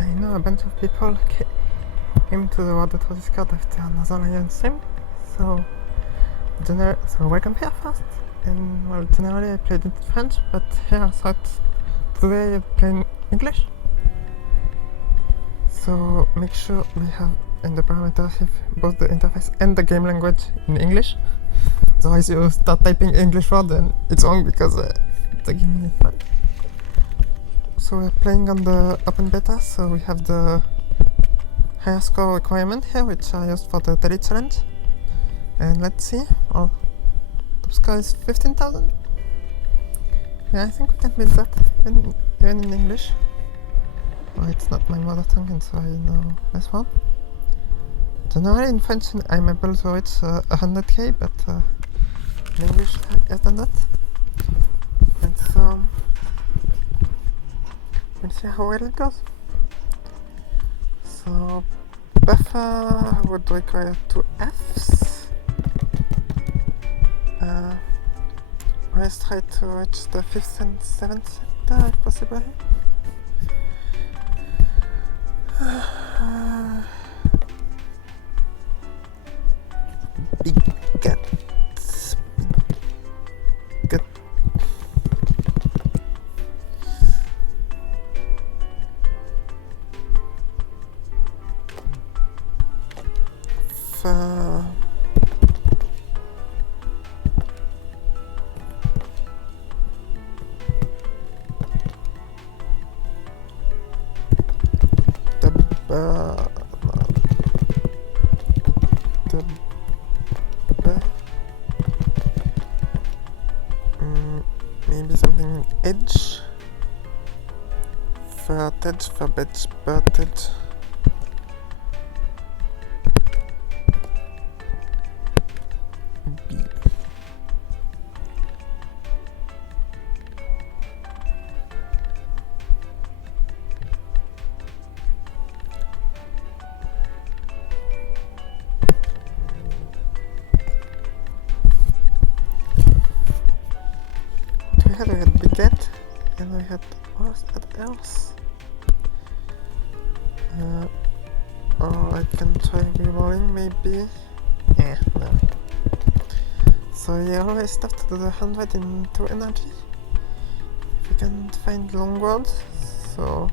I know a bunch of people came to the Wordatro Discord after another Alliance stream, so welcome here first. And well, generally I played in French, but here I thought today I'd play in English. So make sure we have in the parameters if both the interface and the game language in English. Otherwise you start typing English word and it's wrong because the game is fine. So we're playing on the open beta, so we have the higher score requirement here, which I used for the daily challenge. And let's see, our top score is 15,000. Yeah, I think we can beat that, even in English. Well, it's not my mother tongue, and so I know less one. Generally in French I'm able to reach 100k, but in English less than that. And so we'll see how well it goes. So buffer would require 2 Fs. Let's try to reach the 5th and 7th sector if possible. Big guts. Big gut. Maybe something in edge. Vertage, verbage, vertage. B. We had beget, and we had what else? Oh, I can try rerolling maybe. No. So you always have to do the 100 in 2 energy. If you can find long words, so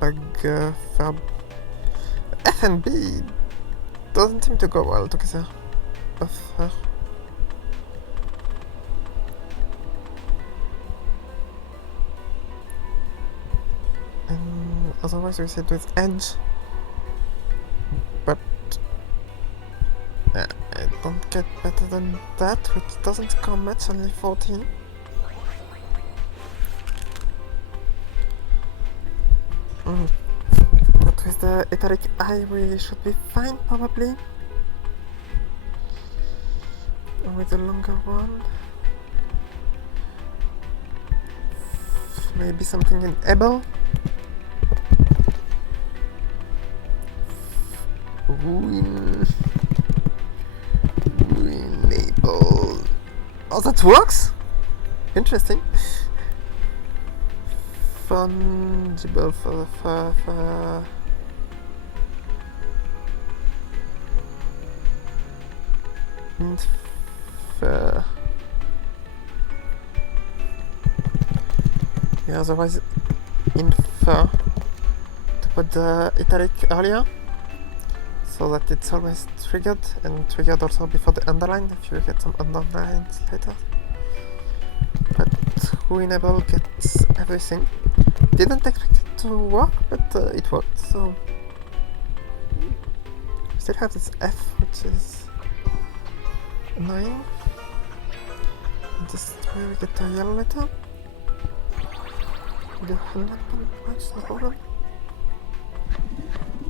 bug verb F and B doesn't seem to go well together. Buffer. Otherwise we said with edge, but I don't get better than that, which doesn't score much, only 14. But with the italic I we should be fine probably. And with the longer one, maybe something in able. Ruinable. Oh, that works? Interesting. Fungible for infer. Yeah, otherwise infer to put the italic earlier, so that it's always triggered, and triggered also before the underline if you get some underlines later. But ruinable gets everything. Didn't expect it to work, but it worked, so we still have this F, which is annoying. And this is where we get the yellow letter. We do 100 points, no problem.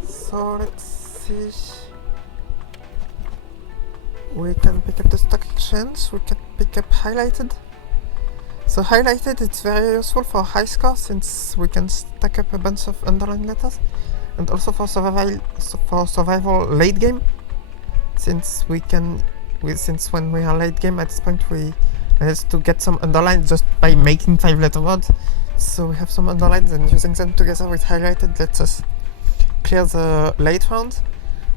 So let's see. We can pick up the stock exchange, we can pick up highlighted. So highlighted, it's very useful for high score since we can stack up a bunch of underline letters, and also for survival late game, since when we are late game at this point we manage to get some underlines just by making 5-letter words, So we have some underlines, and using them together with highlighted lets us clear the late round.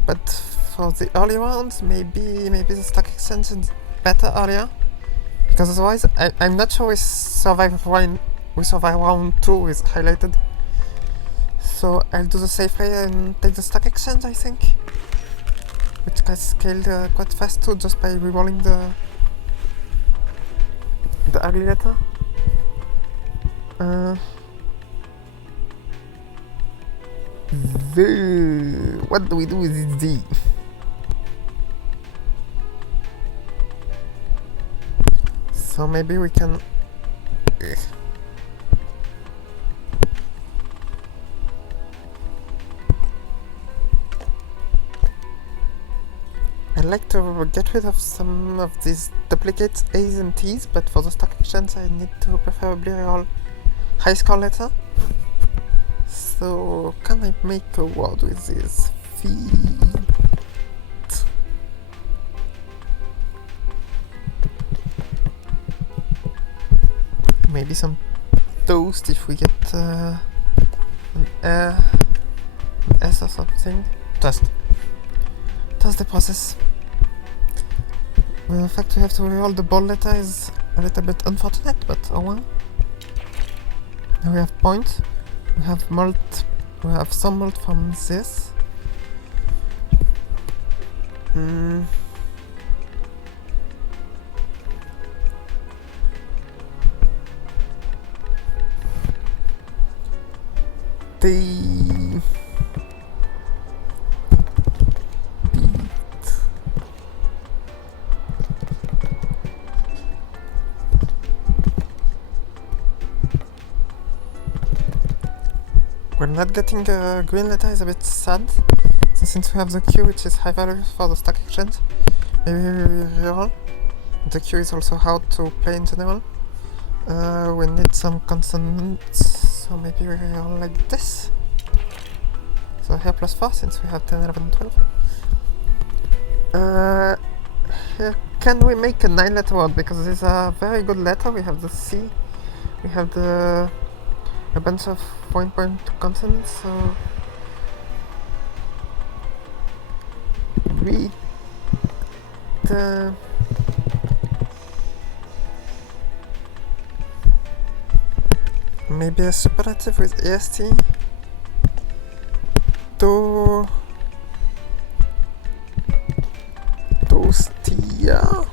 But for the early rounds, maybe the stack exchange is better earlier, because otherwise I'm not sure we survive round 2 with highlighted. So I'll do the safe way and take the stack exchange, I think, which gets scaled quite fast too, just by rerolling the ugly letter. What do we do with this Z? So maybe we can... I'd like to get rid of some of these duplicate A's and T's, but for the stack exchange I need to preferably roll high score letter. So can I make a word with this? Feet. Maybe some toast if we get an S or something. Toast the process. The fact we have to reroll the bold letter is a little bit unfortunate, but oh well. Now we have point. We have malt. We have some malt from this. We're not getting a green letter is a bit sad. So since we have the Q, which is high value for the stack exchange, maybe we reroll. The Q is also hard to play in general. We need some consonants, so maybe we reroll like this. So here +4 since we have 10, 11, 12. Here, can we make a 9 letter word? Because this is a very good letter. We have the C, we have a bunch of point consonants, so read maybe a superlative with est toastia.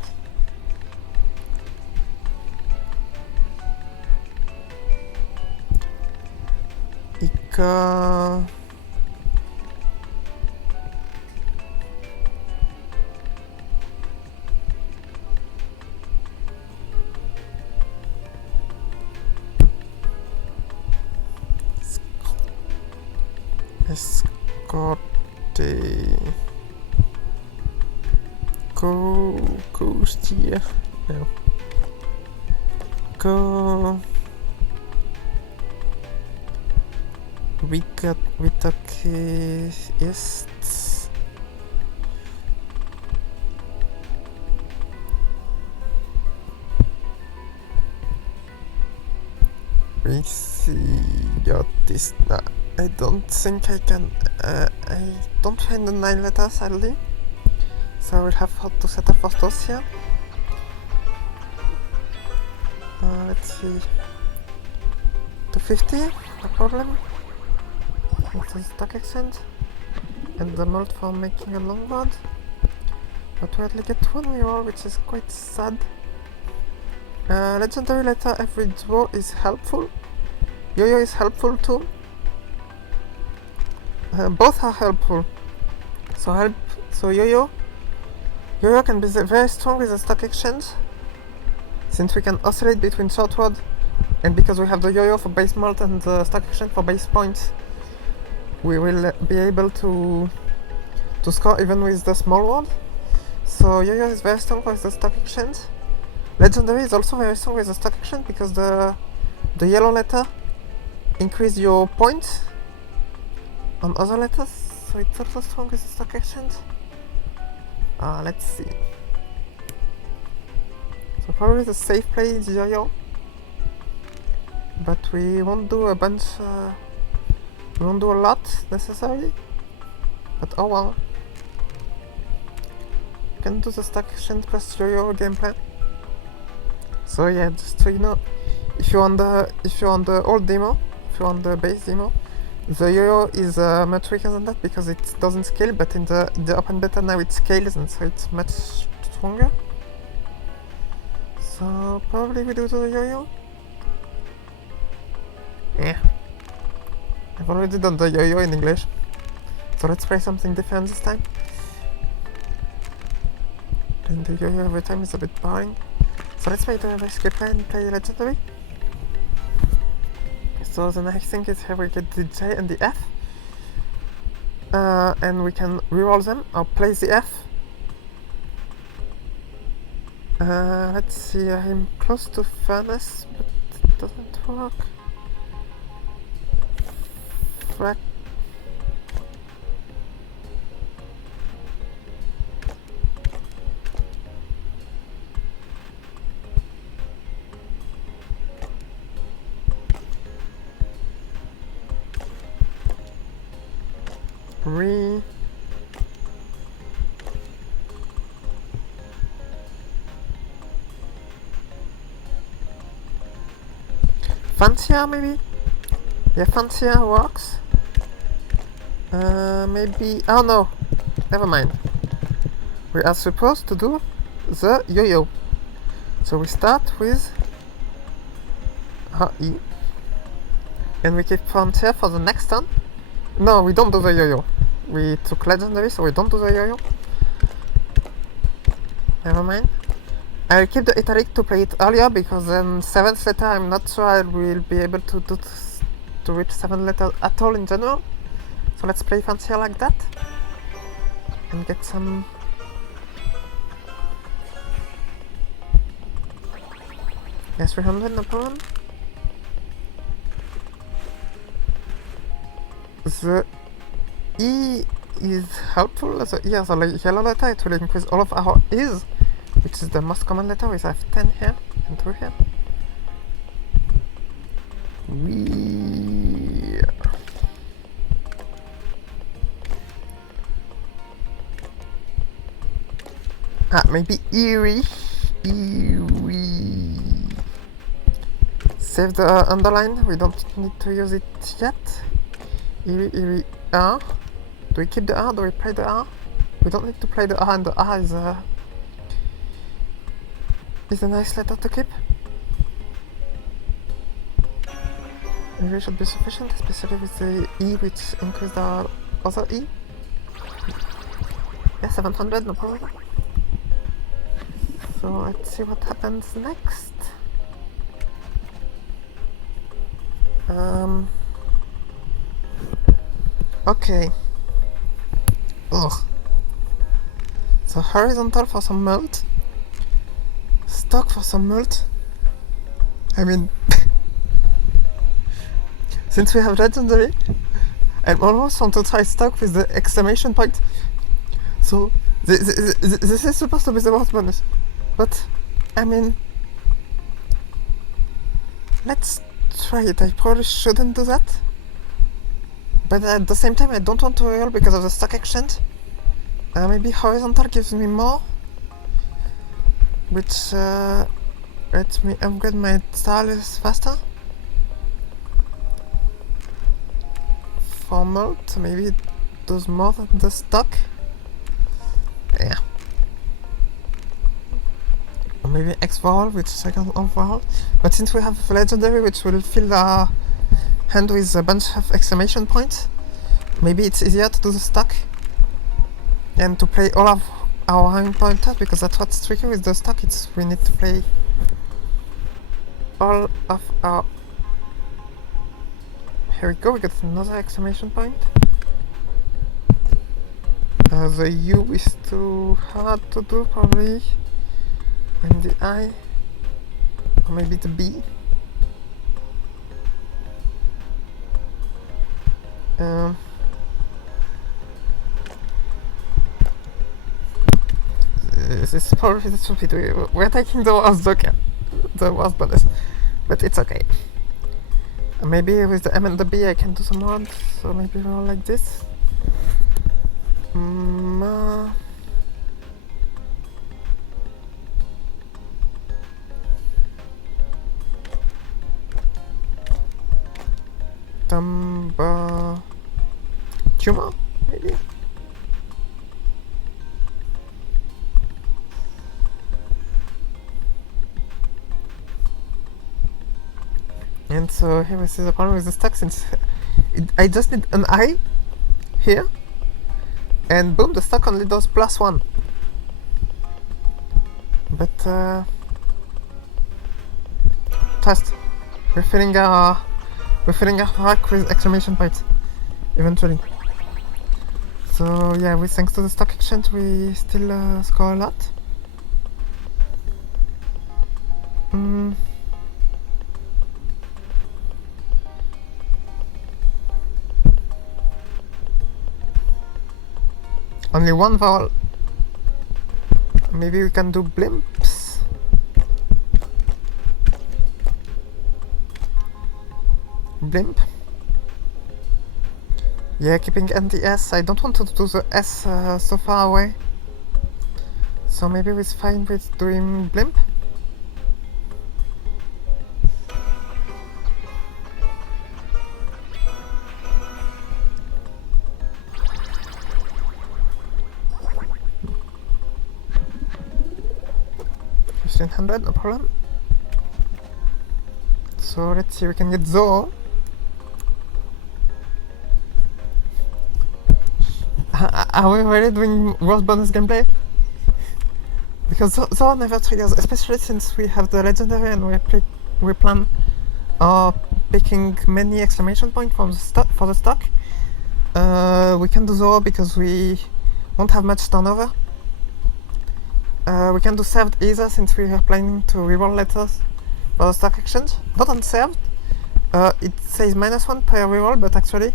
Coastia. No. Vitake ist Risigatista. I don't think I can. I don't find the 9 letters sadly, so I will have to settle for those here. Let's see. 250, no problem. It's a stack exchange, and the malt for making a long word. But we only get one reroll, which is quite sad. Legendary letter every draw is helpful. Yo-yo is helpful too. Both are helpful. So yo-yo can be very strong with the stack exchange, since we can oscillate between short word, and because we have the yo-yo for base malt and the stack exchange for base points, we will be able to score even with the small word. So yo-yo is very strong with the stack exchange. Legendary is also very strong with the stack exchange because the yellow letter increase your points on other letters, so it's also strong with the stack exchange. Let's see. So probably the safe play is yo-yo. but we won't do a bunch, we won't do a lot necessarily, but oh well. You can do the stack action plus yo-yo gameplay. So yeah, just so you know, if you're on the old demo, if you're on the base demo, the yo-yo is much weaker than that because it doesn't scale, but in the open beta now it scales, and so it's much stronger. So probably we do the yo-yo. Yeah. I've already done the yo-yo in English. So let's try something different this time. And the yo-yo every time is a bit boring. So let's make the escape plan and play legendary. So the next thing is here we get the J and the F. And we can reroll them or place the F. Let's see, I'm close to furnace, but it doesn't work. Frack. Fancier maybe? Yeah, fancier works. Maybe... oh no! Never mind. We are supposed to do the yo-yo. So we start with E. And we keep fancier for the next turn. No, we don't do the yo-yo. We took legendary, so we don't do the yo-yo. Never mind. I'll keep the italic to play it earlier, because then 7th letter I'm not sure I will be able to reach 7 letters at all in general. So let's play fancier like that. And get some... yes, 300, no problem. The E is helpful. The E as a yellow letter, it will increase all of our E's, which is the most common letter. We have 10 here and 2 here. Maybe eerie. Save the underline. We don't need to use it yet. Eerie R. Do we keep the R? Do we play the R? We don't need to play the R, and the R is a nice letter to keep. Maybe should be sufficient, especially with the E, which increased our other E. Yeah, 700, no problem. So let's see what happens next. Okay. Ugh. So horizontal for some melt. Stock for some melt. I mean, since we have legendary, I almost want to try stock with the exclamation point. So this is supposed to be the worst bonus, but I mean, let's try it. I probably shouldn't do that, but at the same time I don't want to reroll because of the stock exchange. Maybe horizontal gives me more, which lets me upgrade my tiles faster. For melt, maybe it does more than the stock. Yeah. Or maybe X for all, which is second overall. But since we have legendary, which will fill our hand with a bunch of exclamation points, maybe it's easier to do the stock and to play all of our hang pointers, because that's what's tricky with the stock. It's we need to play all of our... Here we go, we got another exclamation point. The U is too hard to do probably, and the I, or maybe the B. This is probably the stupid way. We're taking the worst joker, the worst bonus, but it's okay. Maybe with the M and the B I can do some mods, so maybe roll like this. Tumor, maybe? And so here we see the problem with the stack, since I just need an I here, and boom, the stack only does +1. But trust, we're filling our rack with exclamation points eventually. So yeah, with thanks to the stock exchange, we still score a lot. Only one vowel. Maybe we can do blimps. Blimp. Yeah, keeping NTS. I don't want to do the S so far away. So maybe it's fine with doing blimp. $1,500, no problem. So let's see, we can get Zo. Are we really doing world bonus gameplay? Because Zo never triggers, especially since we have the legendary and we plan picking many exclamation points from the for the stock. We can do Zo because we won't have much turnover. We can do served either, since we are planning to reroll letters for the stock exchange. Not on served. It says -1 per reroll, but actually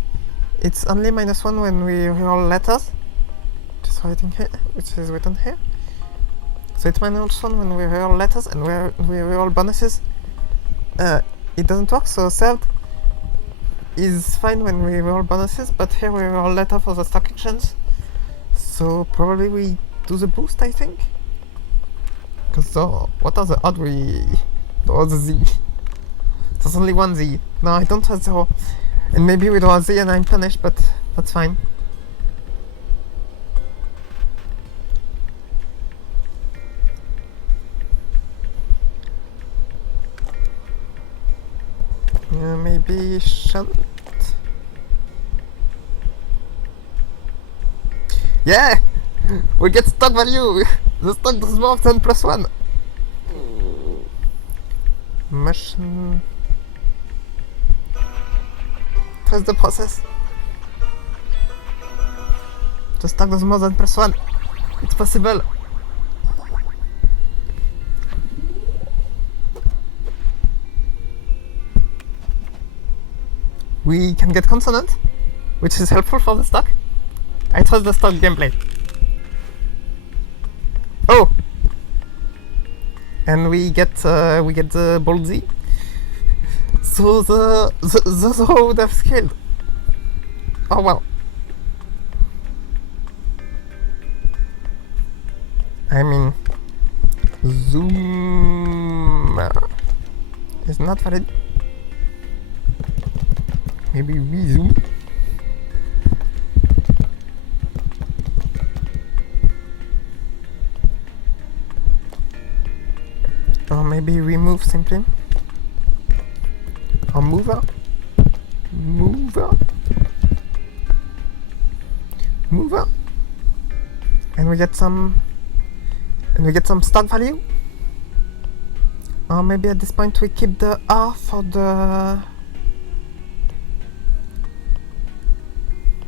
it's only -1 when we reroll letters. Just writing here, which is written here. So it's -1 when we reroll letters, and when we reroll bonuses, it doesn't work. So served is fine when we reroll bonuses, but here we reroll letter for the stock exchange. So probably we do the boost, I think. Because what are the odds we... or the Z? There's only one Z. No, I don't have 0. And maybe we draw a Z and I'm punished, but that's fine. Maybe shunt. Yeah! We get stock value! The stock does more than +1! Machine... Trust the process. The stock does more than +1. It's possible. We can get consonant, which is helpful for the stock. I trust the stock gameplay. Oh! And we get the bold Z. So the Zo would have scaled. Oh well. I mean, zoom is not valid. Maybe rezoom. Or maybe remove simply. Or mover. And we get some stock value. Or maybe at this point we keep the R for the...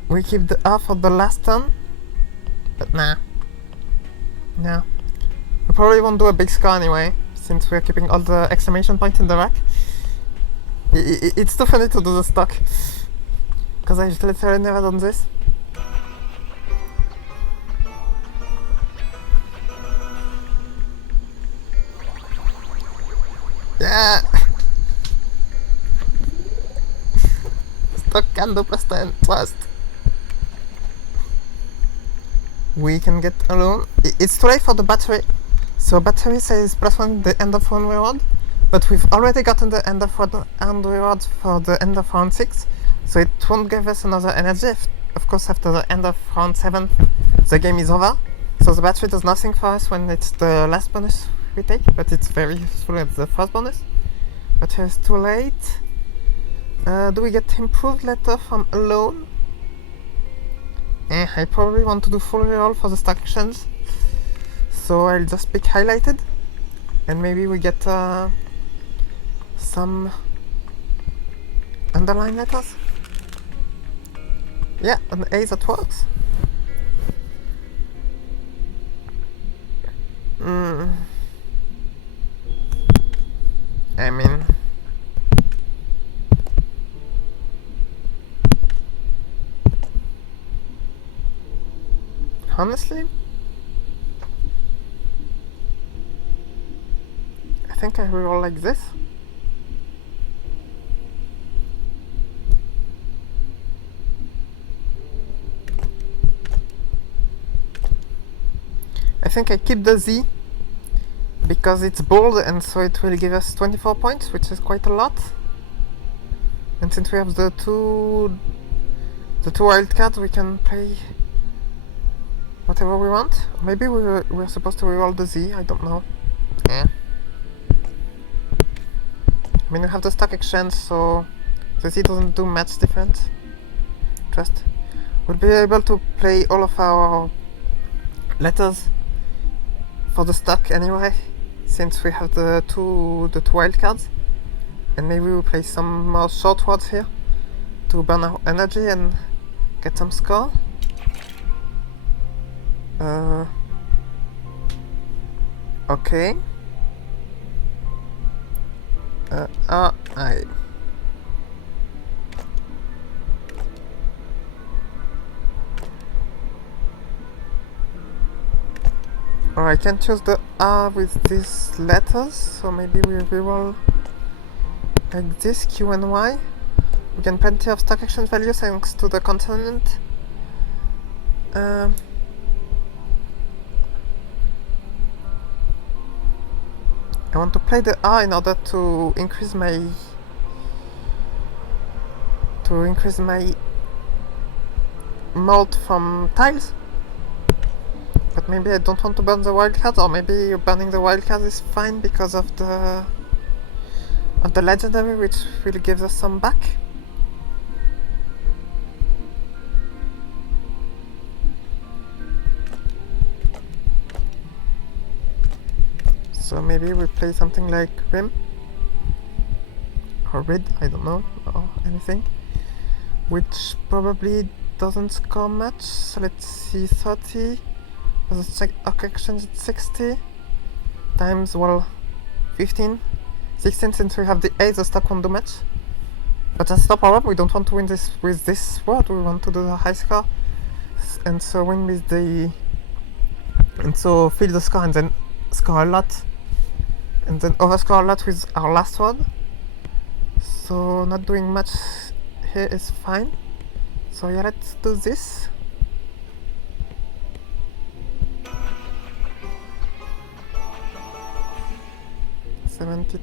We keep the R for the last turn. But nah. No. We probably won't do a big score anyway, since we're keeping all the exclamation points in the rack. It's too funny to do the stock, because I've literally never done this. Yeah! Tocando plus 10 plus. We can get alone. It's too late for the battery. So battery says +1 the end of round reward, but we've already gotten the end of round reward for the end of round 6, so it won't give us another energy. Of course, after the end of round 7, the game is over. So the battery does nothing for us when it's the last bonus we take, but it's very useful at the first bonus. But it's too late. Do we get improved letter from alone? I probably want to do full reroll for the stack actions, so I'll just pick highlighted, and maybe we get some underline letters. Yeah, an A that works. I mean, honestly, I think I reroll like this. I think I keep the Z because it's bold, and so it will give us 24 points, which is quite a lot. And since we have the two wild cards, we can play whatever we want. Maybe we're supposed to reroll the Z, I don't know. Yeah. I mean, we have the stack exchange, so the Z doesn't do much difference. Just we'll be able to play all of our letters for the stack anyway, since we have the two wild cards. And maybe we'll play some more short words here to burn our energy and get some score. Okay. I. Or I can choose the R with these letters, so maybe we reroll like this, Q and Y. We get plenty of stack action value thanks to the consonant. I want to play the R in order to increase my mode from tiles. But maybe I don't want to burn the wildcard, or maybe burning the wildcard is fine because of the legendary, which will give us some back. So maybe we play something like Rim or Rid, I don't know, or anything, which probably doesn't score much. So let's see, 30. Let's check our exchange at 60 times, well, 15, 16. Since we have the 8, the stack won't do much. But that's no problem. We don't want to win this with this word. We want to do the high score, and so win with the, and so fill the score and then score a lot, and then overscore a lot with our last word. So not doing much here is fine. So yeah, let's do this.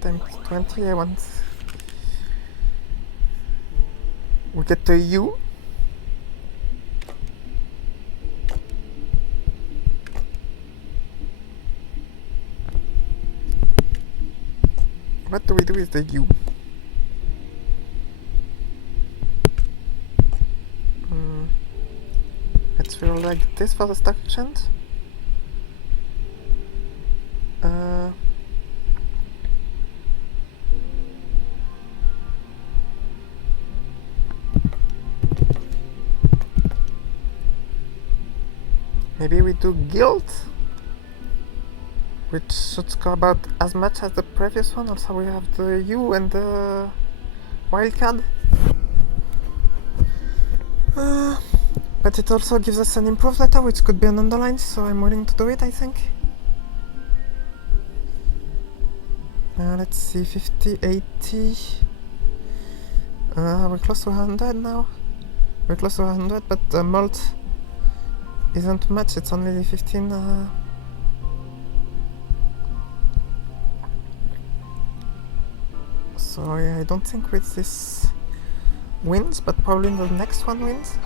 Times 20, I want. We get the U. What do we do with the U? Let's roll like this for the stack exchange. Maybe we do Guilt, which should score about as much as the previous one. Also we have the U and the wildcard. But it also gives us an improved letter, which could be an underline, so I'm willing to do it, I think. Let's see, 50, 80. We're close to 100 now. We're close to 100, but the mult isn't much, it's only 15. So yeah, I don't think with this wins, but probably the next one wins.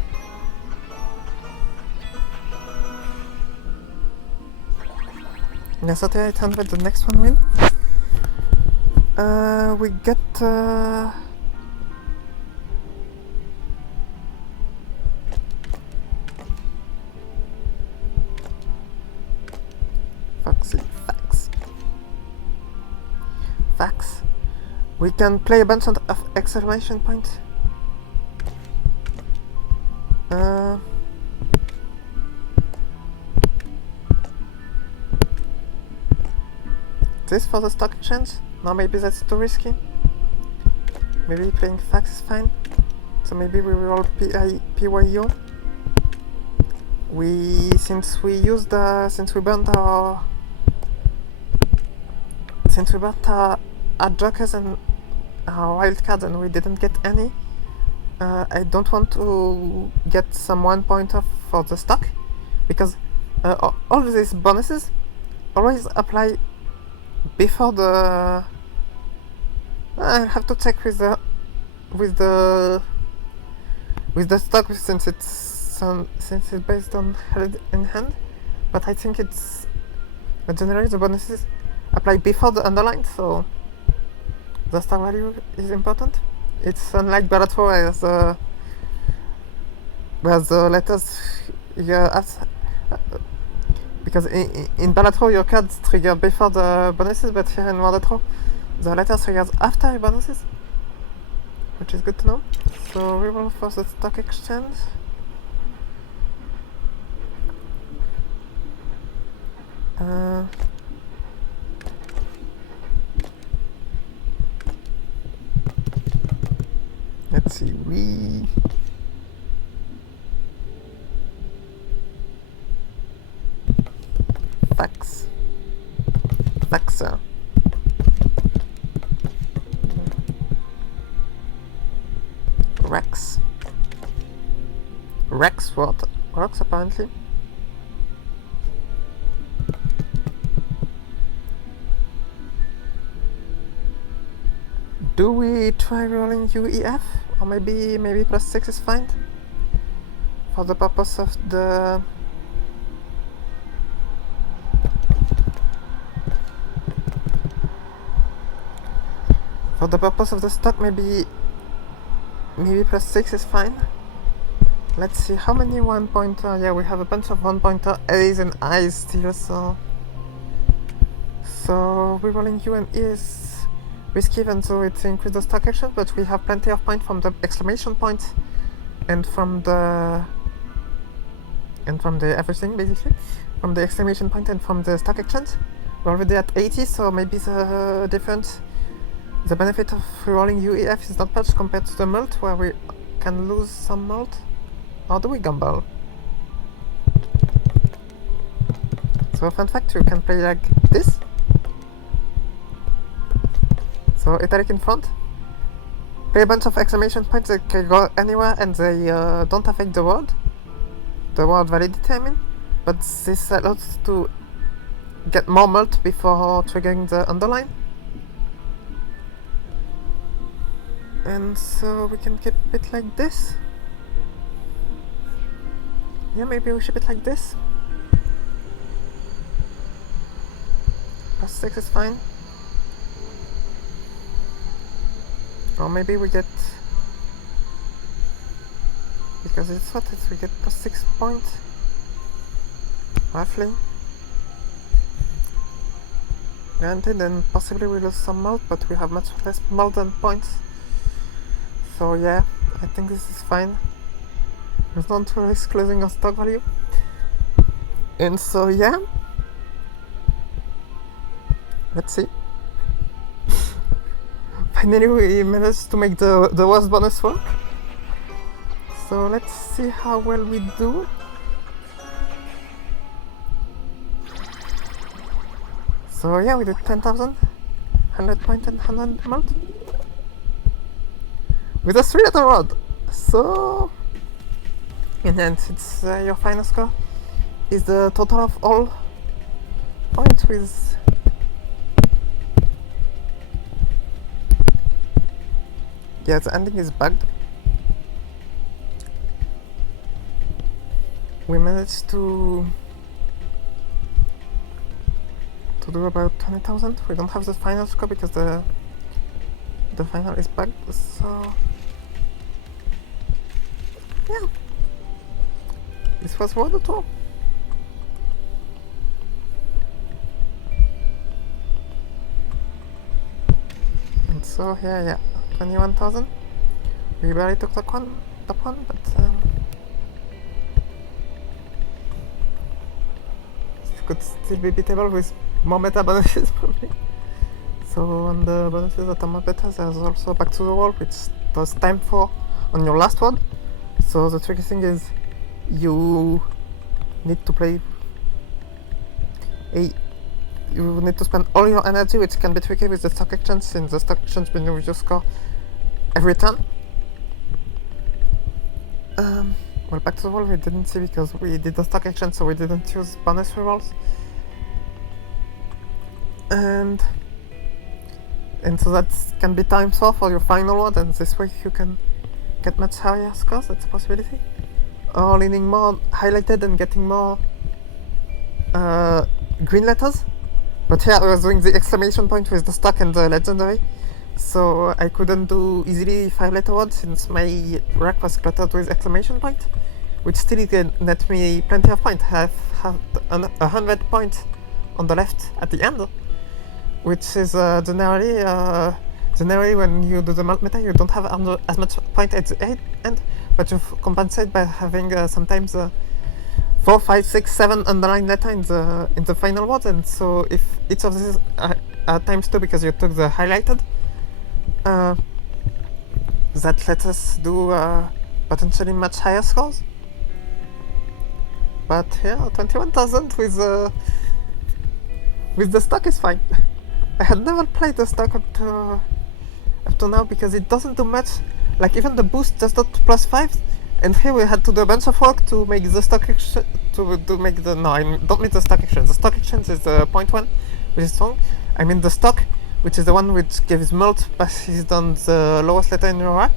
Yeah, 3800, the next one win. We get facts. We can play a bunch of exclamation points. This for the stock exchange? No, maybe that's too risky. Maybe playing facts is fine. So maybe we roll PYU. Since we burnt our jokers and our wild cards and we didn't get any, I don't want to get some 1 point off for the stock, because all these bonuses always apply before the. I have to check with the stock since it's based on held in hand, but I think it's generally the bonuses apply before the underline, so the star value is important. It's unlike Wordatro where the letters because in Wordatro your cards trigger before the bonuses, but here in Wordatro the letters triggers after your bonuses, which is good to know. So we roll for the stock exchange. Let's see, faxa. Rex works apparently. Do we try rolling UEF? Or maybe +6 is fine? For the purpose of the... For the purpose of the stock, maybe +6 is fine. Let's see, how many 1-pointer? Yeah, we have a bunch of 1-pointer A's and I's still, so rerolling U and E is risky even though it increases the stock action, but we have plenty of points from the exclamation point and from the everything basically. From the exclamation point and from the stock exchange. We're already at 80, so maybe the benefit of rolling UEF is not much compared to the mult, where we can lose some mult. Or do we gamble? So fun fact, you can play like this. So italic in front. Play a bunch of exclamation points that can go anywhere and they don't affect the word validity, I mean. But this allows to get more mult before triggering the underline. And so we can keep it like this. Yeah, maybe we should it like this. +6 is fine. Or maybe we get, because it's what we get +6 points roughly. Granted, and possibly we lose some mult, but we have much less mult than points. So yeah, I think this is fine. There's not to risk losing our stock value. And so yeah, let's see. Finally we managed to make the worst bonus work. So let's see how well we do. So yeah, we did 10,000, 100 points and 100 mult. with a 3-letter word. So, in the end, it's your final score is the total of all points with yeah, the ending is bugged. We managed to do about 20,000. We don't have the final score because the final is bugged, so yeah. This was Wordatro. And so here, yeah, 21,000. We barely took top one, but it could still be beatable with more meta bonuses probably. So on the bonuses that are more better, there's also back to the wall, which does time 4 on your last word. So the tricky thing is you need to play you need to spend all your energy, which can be tricky with the stock exchange, since the stock exchange will know your score every turn. Well, back to the wall we didn't see because we did the stock exchange, so we didn't use bonus rerolls. And so that can be times 4 for your final word, and this way you can get much higher scores. That's a possibility. Or leaning more highlighted and getting more green letters. But here I was doing the exclamation point with the stock and the legendary, so I couldn't do easily 5-letter words since my rack was cluttered with exclamation point, which still can net me plenty of points. I have 100 points on the left at the end, which is generally when you do the meta you don't have as much point at the end, but you compensate by having sometimes 4, 5, 6, 7 underline letter in the final word, and so if each of these are times 2 because you took the highlighted, that lets us do potentially much higher scores. But yeah, 21,000 with the stock is fine. I had never played the stock up to now because it doesn't do much. Like even the boost just got +5, and here we had to do a bunch of work to make the stock exchange. To make the I don't mean the stock exchange. The stock exchange is the point 1, which is strong. I mean the stock, which is the one which gives mult based on the lowest letter in your rack.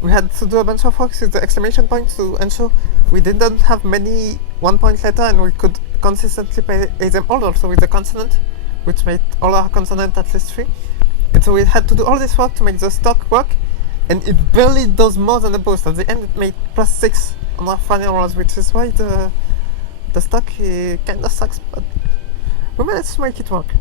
We had to do a bunch of work with the exclamation point to ensure we didn't have many 1-point letter, and we could consistently play them all, also with the consonant, which made all our consonant at least 3. And so we had to do all this work to make the stock work, and it barely does more than the boost. At the end it made +6 on our final rolls, which is why the stock kinda sucks, but we managed to make it work.